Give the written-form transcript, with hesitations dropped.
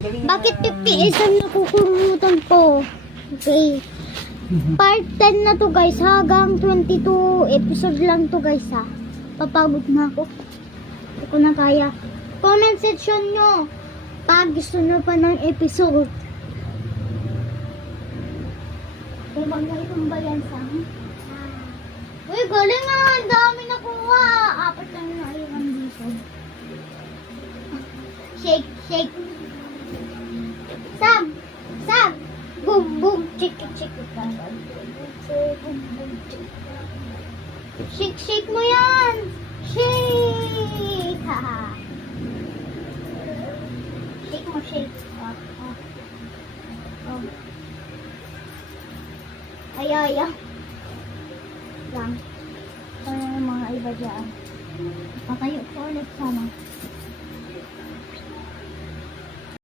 Bakit 58 ang nakukumutan ko? Okay. Part 10 na to guys. Hanggang 22 episode lang to guys ha. Papagod na ako. Hindi ko na kaya. Comment section nyo. Pag gusto nyo pa ng episode. Kung bagay itong bayan sa uy, galing nga. Ang dami nakuha. 4 lang na iwan dito. Shake, shake. Sam! Sam! Boom, boom, chiki, chiki. Boom, boom, chiki. Shake, shake mo yan! Shake! Haha. Shake mo, shake. Oh, oh. Oh. Ay, ay, ay. Lang. Ito na yung mga iba dyan. Patayo ko ulit sana.